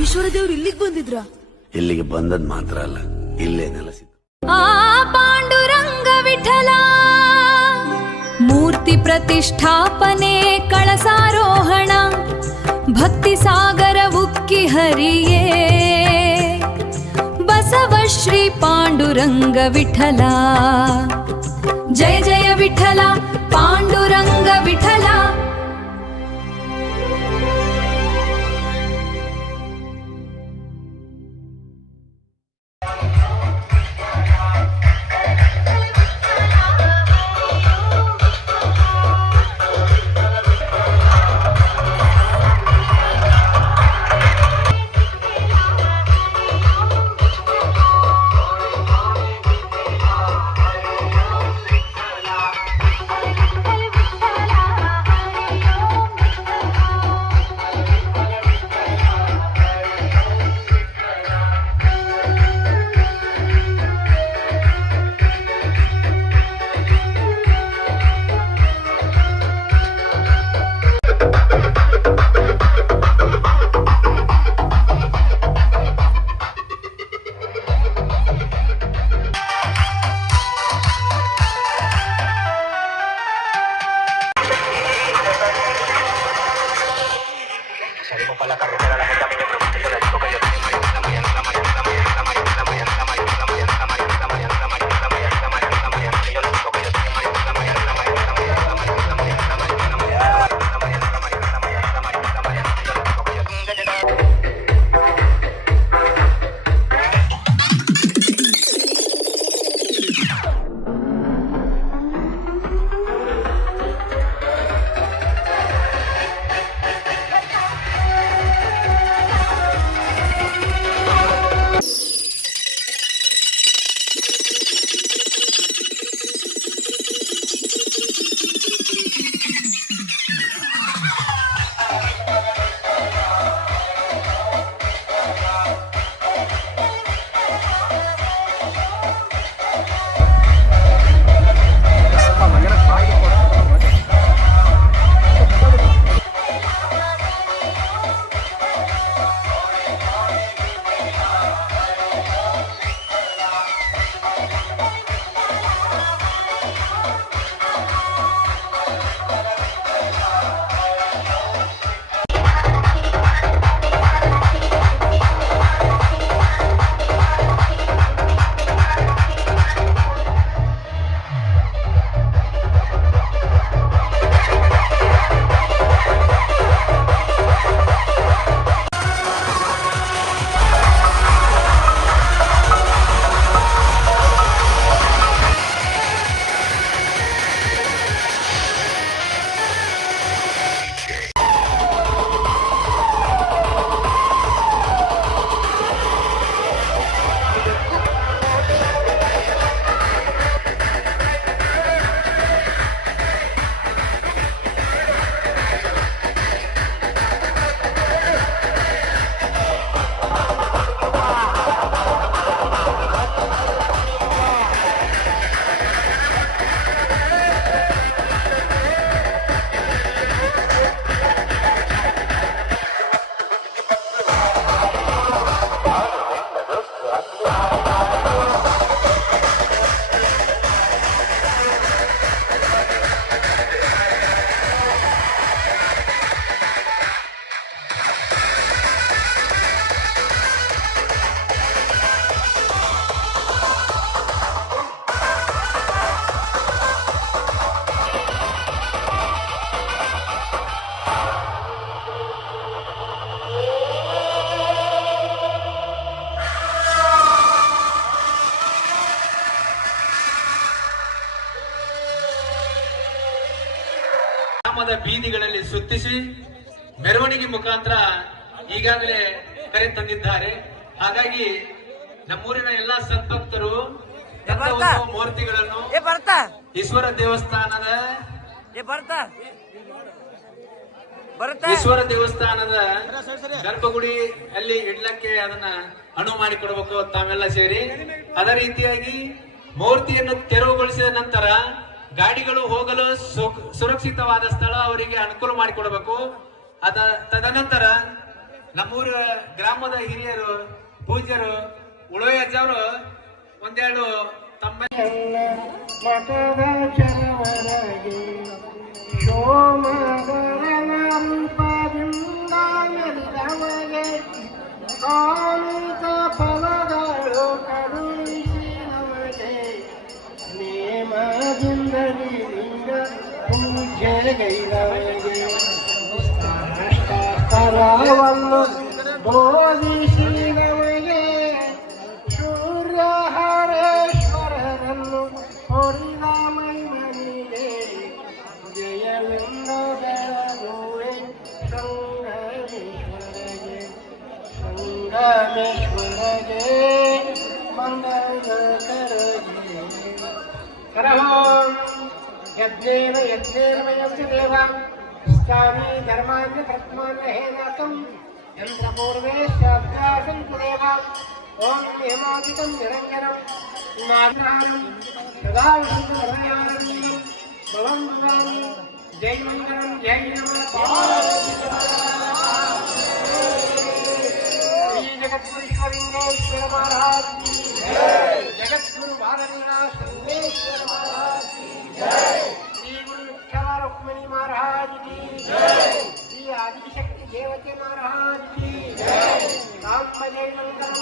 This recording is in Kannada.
ಈಶ್ವರ ದೇವ್ರು ಇಲ್ಲಿಗೆ ಬಂದಿದ್ರ? ಇಲ್ಲಿಗೆ ಬಂದದ್ ಮಾತ್ರ ಅಲ್ಲ, ಇಲ್ಲೇ ನೆಲೆಸಿದ್ರು. ಪಾಂಡುರಂಗ ವಿಠಲ ಮೂರ್ತಿ ಪ್ರತಿಷ್ಠಾಪನೆ ಕಳಸಾರೋಹಣ ಭಕ್ತಿ ಸಾಗರ ಉಕ್ಕಿ ಹರಿಯೇ ಬಸವ ಶ್ರೀ ಪಾಂಡುರಂಗ ವಿಠಲ. ಜಯ ಜಯ ವಿಠಲ ಪಾಂಡುರಂಗ ವಿಠಲ. ಗ್ರಾಮದ ಬೀದಿಗಳಲ್ಲಿ ಸುತ್ತಿಸಿ ಮೆರವಣಿಗೆ ಮುಖಾಂತರ ಈಗಾಗಲೇ ಕರೆ ತಂದಿದ್ದಾರೆ. ಹಾಗಾಗಿ ನಮ್ಮೂರಿನ ಎಲ್ಲಾ ಸದ್ಭಕ್ತರು ಮೂರ್ತಿಗಳನ್ನು ಈಶ್ವರ ದೇವಸ್ಥಾನದ ಗರ್ಭಗುಡಿ ಅಲ್ಲಿ ಇಡ್ಲಕ್ಕೆ ಅದನ್ನ ಅನುವು ಮಾಡಿಕೊಡ್ಬೇಕು ತಾವೆಲ್ಲ ಸೇರಿ. ಅದೇ ರೀತಿಯಾಗಿ ಮೂರ್ತಿಯನ್ನು ತೆರವುಗೊಳಿಸಿದ ನಂತರ ಗಾಡಿಗಳು ಹೋಗಲು ಸುರಕ್ಷಿತವಾದ ಸ್ಥಳ ಅವರಿಗೆ ಅನುಕೂಲ ಮಾಡಿಕೊಡಬೇಕು. ತದನಂತರ ನಮ್ಮೂರ ಗ್ರಾಮದ ಹಿರಿಯರು ಪೂಜ್ಯರು ಉಳೋಯಜ್ಜವರು ಒಂದೆರಡು ತಮ್ಮ ಮಠದ ಚರವರಗೆ ಸೋಮಗರನ ರೂಪದಿಂದ ಮೆರೆದವಗೆ ಕಾಮಿತ ಫಲಗಳು ಕರುಣಿಸಿ ನಮಗೆ ನೇಮದಿಂದ ನೀರಿಂದ ಪೂಜೆಗೈದವಗೆ ಶಾಸ್ತ್ರವನ್ನು ಬೋಧಿಸಿ ನಮಗೆ ಸೂರ್ಯ ಹರೇಶ್ವರರನ್ನು ಹೊರಿದ ಮೈಮನಿಗೆ ಜಯವೆಂದ ಬೆಳಗುವೆ ಸಂಗಮೇಶ್ವರಗೆ ಸಂಗಮೇಶ್ವರಗೆ ಮಂಗಳ ಕರಗಿ ಹರಹೋಂ ಯಜ್ಞೇನ ಯಜ್ಞೇನಮಯಂಚ ದೇವಾಂ ಸ್ಥಾನಿ ಧರ್ಮಾಂಚ ಪ್ರತ್ಮಾನ್ಯಹೇನಾಕಂ ಯಂತ್ರಪೂರ್ವೇ ಶಾಸ್ತ್ರಾಸಂತು ದೇವಾಂ ಓಂ ಹೇಮಾದಿಕಂ ನಿರಂಜನಂ ನಾಗ್ರಹಾರಂ ಸದಾ ವಿಷ್ಣು ಹೃದಯಾನಂದಂ ಭವಂ ಭವಾಮಿ ಜೈ ಮಂಗಲಂ ಜೈ ನಮಃ ಶ್ರೀ ಜಗದ್ಗುರುಲಿಂಗೇಶ್ವರ ಮಹಾರಾಜ್ ಕಿ ಜೈ ಜಗದ್ಗುರು ಬಾಲಲೀಲಾಶ ಲಿಂಗೇಶ್ವರ ಮಹಾರಾಜ್ ಕಿ ಜೈ ಶ್ರೀ ಗುರು ವಿಠಲ ರುಕ್ಮಿಣಿ ಮಹಾರಾಜ್ ಕಿ ಜೈ ಶ್ರೀ ಆದಿಶಕ್ತಿ ದೇವತೆ ಮಹಾರಾಜ್ ಕಿ ಜೈ ರಾಮ ಜೈ ಮಂಗಲಂ